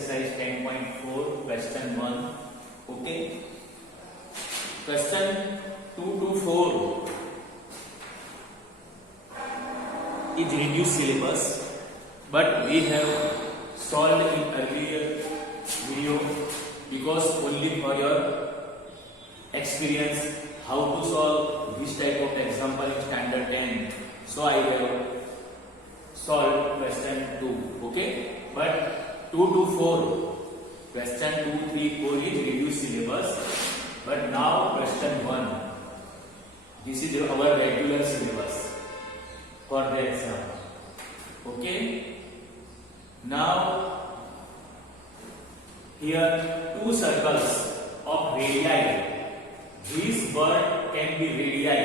exercise 10.4 question 1. Okay, question 2 to 4 is reduced syllabus, but we have solved in earlier video because only for your experience how to solve this type of example in standard 10. So I have solved question 2. Okay, but 2 to 4, question 2, 3, 4 is reduced syllabus, but now question 1, this is our regular syllabus for the exam. Okay, now here two circles of radii. This word can be radii,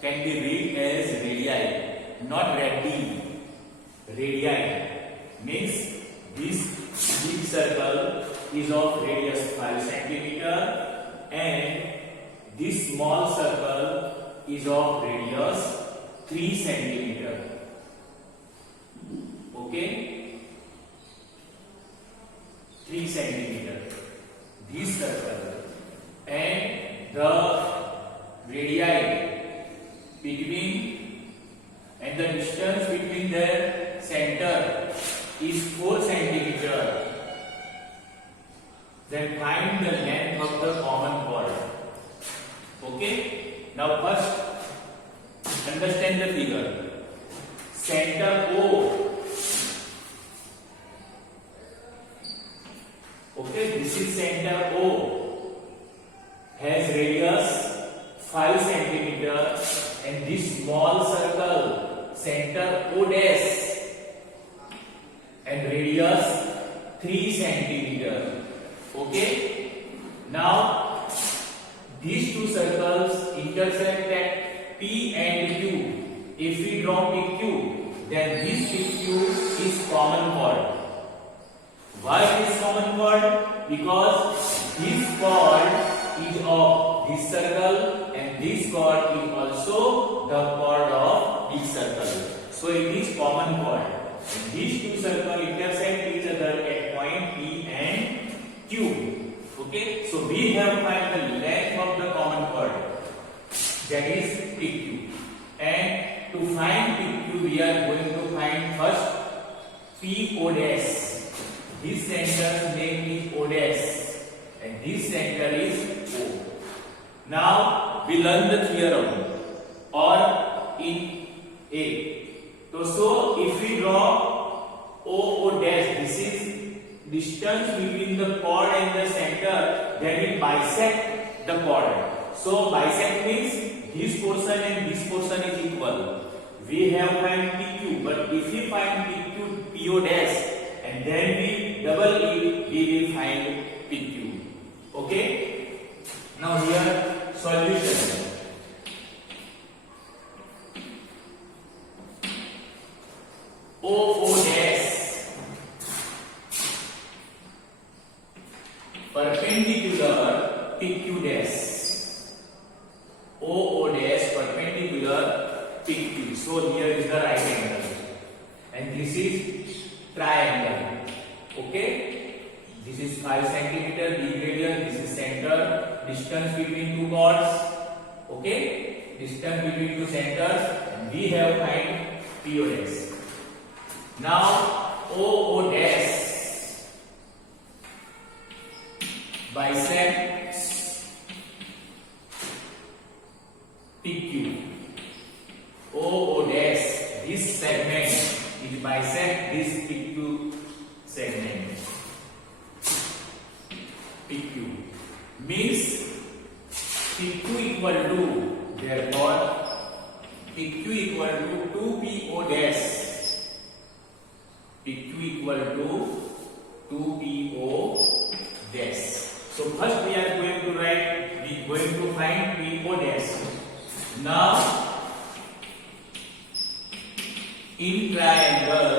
can be read as radii, not radii. Radii means this big circle is of radius 5 cm and this small circle is of radius 3 cm. Okay, 3 cm this circle, and the radii between and the distance between their center is 4 cm. Then find the length of the common chord. Okay, now first understand the figure. Center O. Okay, this is center O, has radius 5 cm, and this small circle center O dash and radius 3 cm. Okay, now these two circles intersect at P and Q. If we draw PQ, then this PQ is common chord. Why it is common chord? Because this chord is of this circle and this chord is also the chord of this circle. So it is common chord. And these two circles intersect each other at point P and Q. Okay, so we have find the length of the common chord, that is PQ. And to find PQ, we are going to find first PO dash. This center name is O dash, and this center is O. Now we learn the theorem or in A. So if we draw O dash, this is distance between the chord and the center, then it bisect the chord. So bisect means this portion and this portion is equal. We have find PQ, but if we find PQ, PO dash, and then we double it, we will find PQ. Okay? Now here solution. O dash perpendicular PQ dash. O dash perpendicular PQ. So here is the right angle, and this is triangle. Okay, this is 5 cm big radius, this is center, distance between two chords. Okay, distance between two centers, and we have find PO dash. Now O dash bisects PQ. O dash, this segment is bisect this PQ segment. PQ means PQ equal to, therefore PQ equal to 2PO dash. PQ equal to 2PO dash. So first we are going to write, we are going to find PO dash. Now in triangle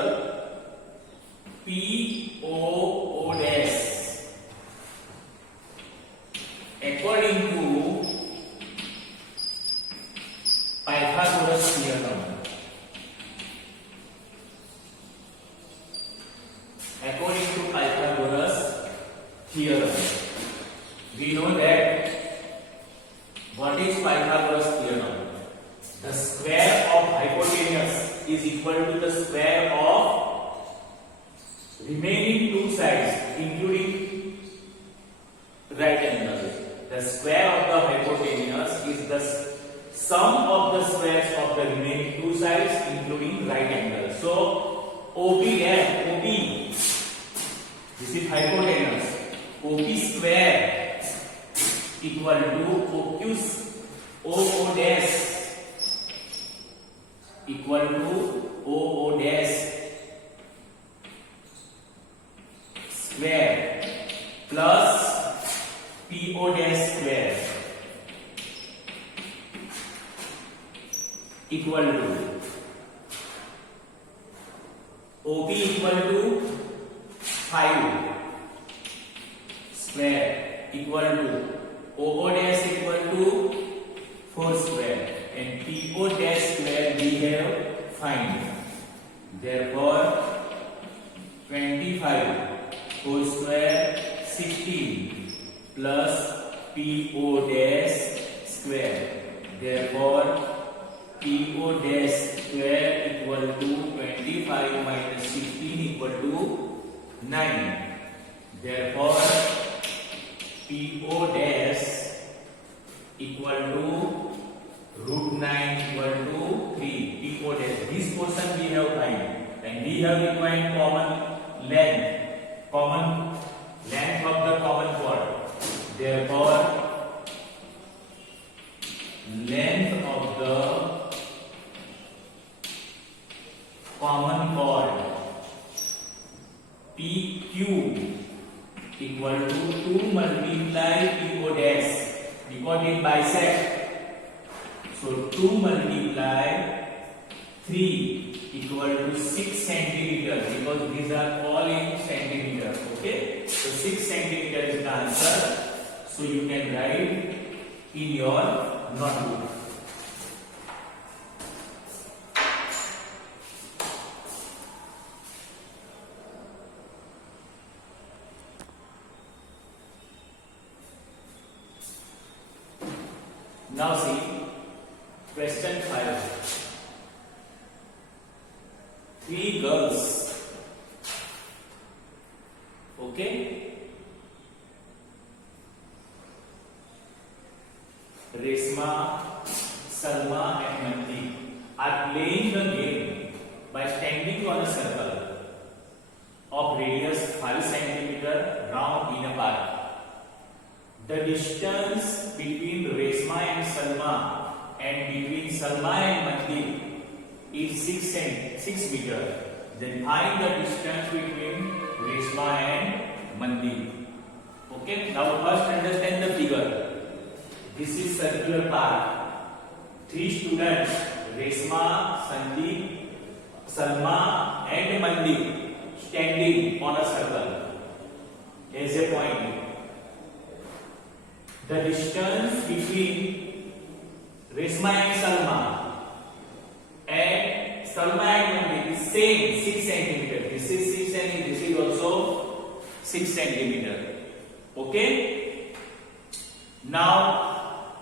PO dash, according to Pythagoras theorem, according to Pythagoras right angle. The square of the hypotenuse is the sum of the squares of the remaining two sides including right angle. So OP this is hypotenuse. OP square equal to OO dash equal to OO dash square plus PO dash square equal to OP equal to 5 square equal to OO dash equal to 4 square and PO dash square we have find. Therefore 25 whole square 16 plus PO dash square. Therefore PO dash square equal to 25 minus 16 equal to 9. Therefore PO dash equal to root 9 equal to 3. PO dash, this portion we have find and we have defined common length of the common chord. Therefore length of the common chord PQ equal to 2 multiply PO dash because it bisect. So 2 multiply 3 equal to 6 centimeter because these are all in centimeter. Okay, so 6 centimeter is the answer. So you can write in your notebook. Now see question 5. 3 girls. Okay. Resma, Salma and Mandeep are playing the game by standing on a circle of radius 5 cm round in a park. The distance between Resma and Salma and between Salma and Mandeep is 6 meter. Then find the distance between Resma and Mandeep. Okay. Now first understand the figure. This is circular park. 3 students, Resma, Sandeep, Salma and Mandeep standing on a circle as a point. The distance between Resma and Salma and Mandeep is same 6 cm. This is 6 cm. This is also 6 cm. Okay. Now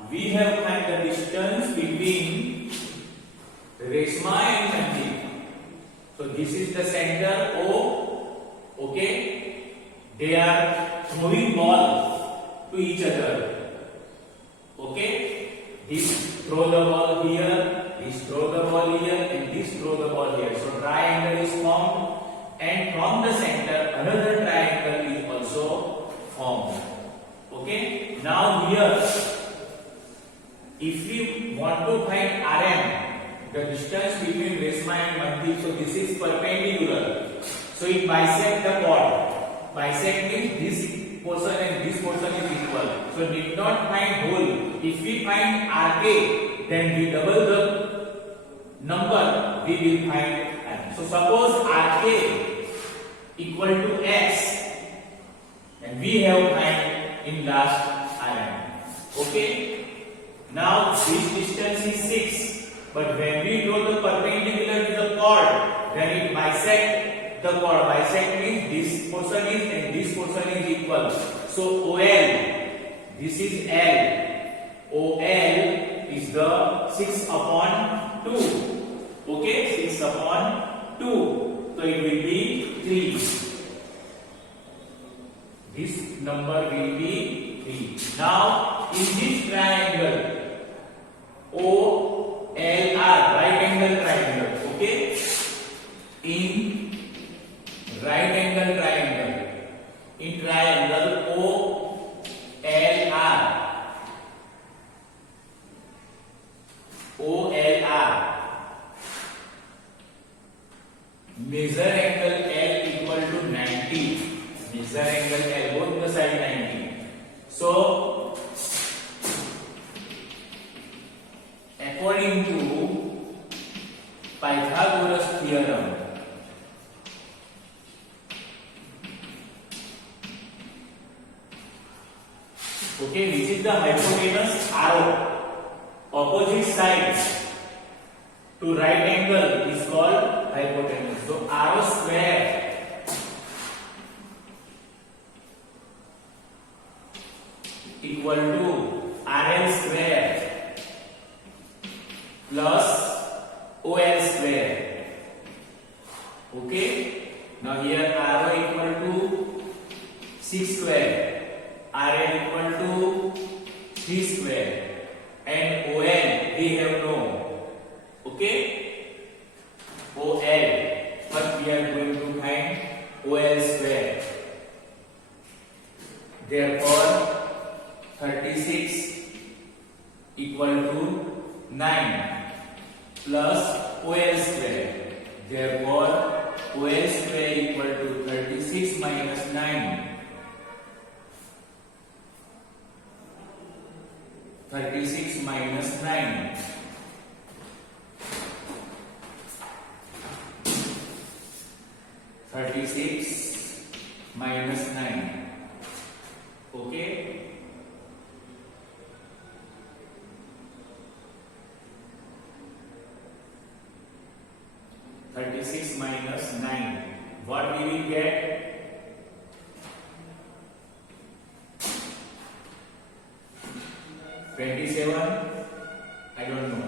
we have find the distance between Resma and Mandeep. So this is the center O. Okay. They are throwing ball to each other. Okay. This throw the ball here, this throw the ball here, and this throw the ball here. So triangle is formed, and from the center another triangle is also formed. Okay. Now here, if we want to find RM, the distance between Resma and Mandeep, so this is perpendicular. So it bisects the chord. Bisect means this portion and this portion is equal. So need not find whole. If we find RK, then we double the number, we will find M. So suppose RK equal to X, and we have find in last RM. Okay. Now this distance is 6, but when we draw the perpendicular to the chord, then it bisect the chord. Bisect means this portion is and this portion is equal. So OL, this is L. OL is the 6 upon 2. Okay, 6 upon 2. So it will be 3. This number will be 3. Now in this triangle OLR, right angle triangle, okay, in right angle triangle, in triangle OLR, measure angle L equal to 90. Measure angle L, both the side 90. So according to Pythagoras theorem, okay, which is the hypotenuse arrow, opposite side to right angle is called hypotenuse. So arrow square equal to RL square plus OL square. Okay, now here arrow equal to 6 square, RL equal to 3 square, and OL we have no. Okay, OL, but we are going to find OL square. Therefore 36 equal to 9 plus OL square. Therefore OL square equal to 36 minus 9. 36 minus 9. 36 minus 9. Okay. Minus 9. What we will get? 27. I don't know.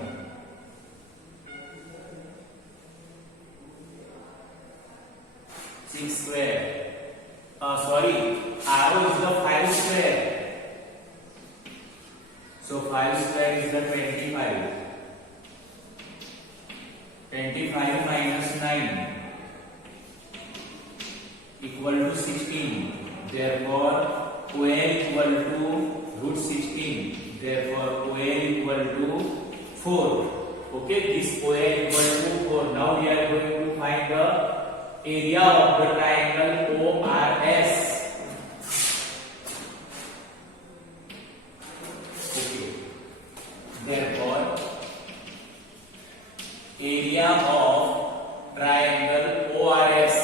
6 square. Sorry. Arrow is the 5 square. So 5 square is the 25. 25 minus 9 equal to 16. Therefore OL equal to root 16. Therefore OL equal to 4. Okay, this OL equal to 4. Now we are going to find the area of the triangle ORS. Okay, therefore area of triangle ORS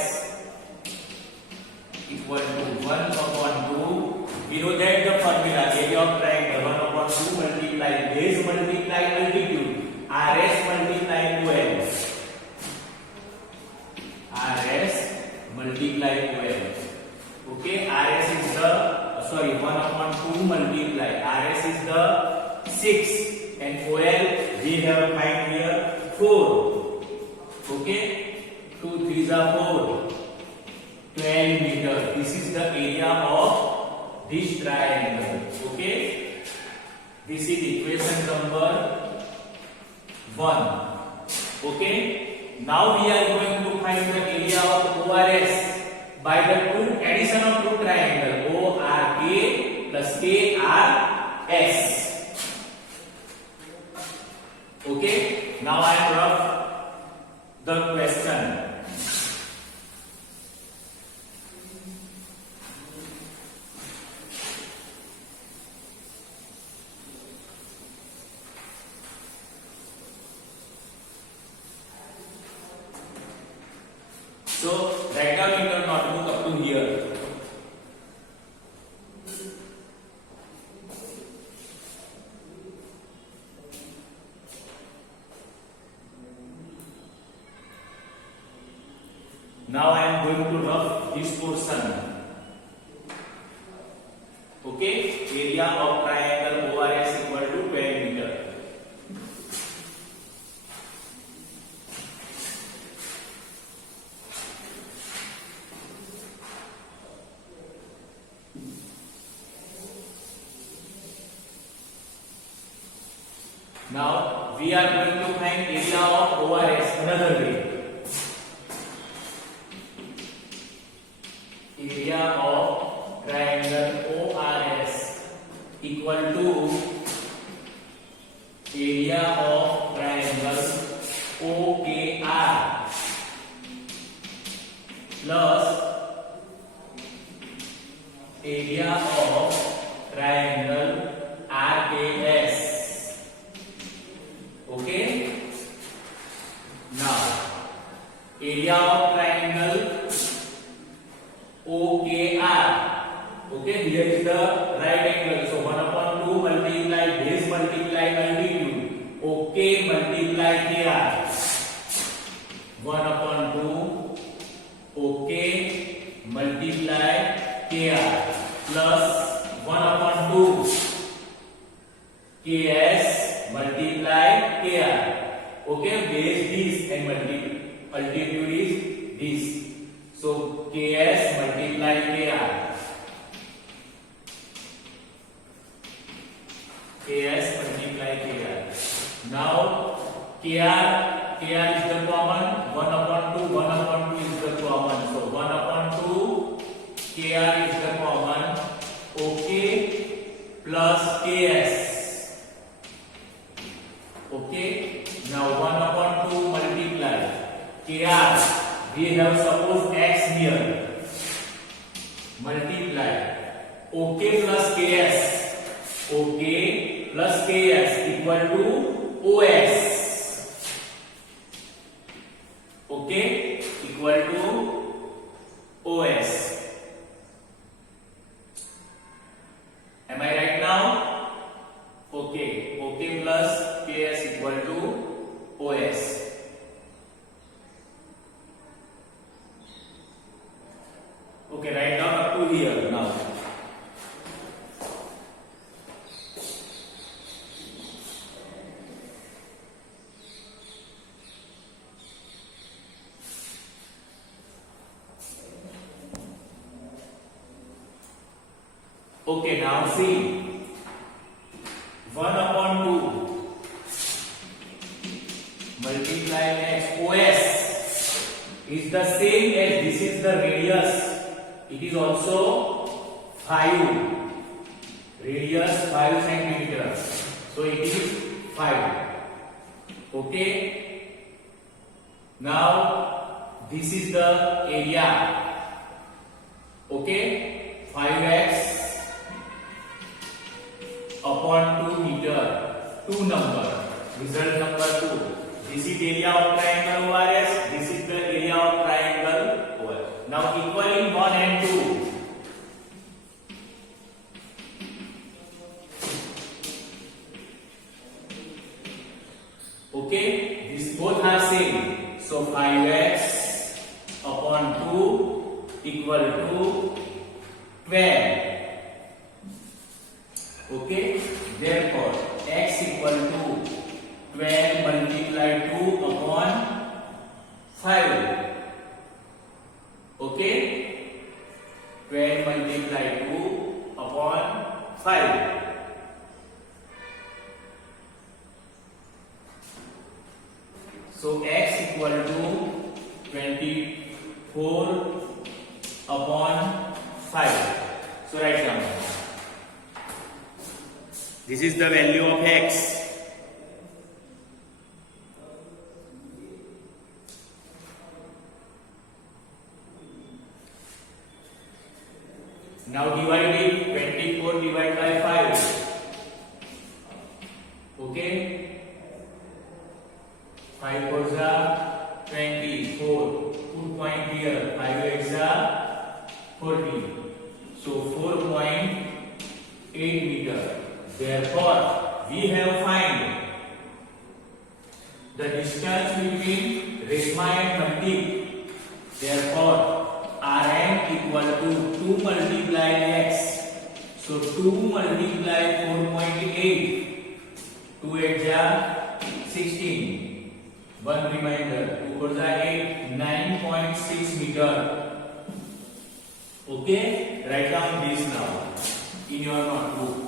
equal to 1 upon 2. We know that the formula, area of triangle 1 upon 2 multiply base multiply altitude, RS multiply OL. RS multiply OL. Okay, RS is the 1 upon 2 multiply RS is the 6 and OL we have find here 4. Okay, 2 3s are 4. 12 meters. This is the area of this triangle. Okay, this is equation number 1. Okay, now we are going to find the area of ORS by the addition of two triangles ORK plus KRS. Okay, now I am rough the question. So write down in your notebook up to here. Now I am going to rough this portion. Okay, area of triangle ORS equal to 12 meter. Now we are going to find area of ORS another way. Area of triangle ORS equal to area of triangle OKR plus area of triangle RKS. Okay. Now area of triangle OKR. Okay, here is the right angle. So 1/2 multiply base multiply altitude. OK multiply KR. 1/2 OK multiply KR plus 1/2 KS multiply KR. Okay, base this and altitude is this. So KS multiply KR. KS multiply KR. Now KR is the common. 1/2 is the common. So 1/2 KR is the common. OK plus KS. Okay. Now 1/2 multiply KR. We have suppose X here. Multiply OK plus KS. OK plus KS equal to OS. Okay, equal to OS. Am I right now? Okay, OK plus KS equal to OS. Okay, write down up to here now. Okay, now see 1/2 multiply X OS is the same as this is the radius. It is also 5 radius 5 centimeters. So it is 5. Okay. Now this is the area. Okay. 5x upon 2 meter, 2 number, result number 2. This is area of triangle ORS, this is the area of triangle ORS. Now equaling 1 and 2. Okay, these both are same. So 5x upon 2 equal to 12. Okay, therefore x equal to 12 multiply 2 upon 5. Okay, 12 multiply 2 upon 5. So x equal to 24 upon 5. So write down. This is the value of x. Now divide it. 24 divided by 5. Okay. 5 4s are 24. 2 point here. 5 8s are 40. So 4.8 meter. Therefore, we have find the distance between Resma and Mantik. Therefore, Rm equal to 2 multiply x. So 2 multiply 4.8. 2 8 are 16. One reminder. 2 4 are 8. 9.6 meter. Okay, write down this now in your notebook.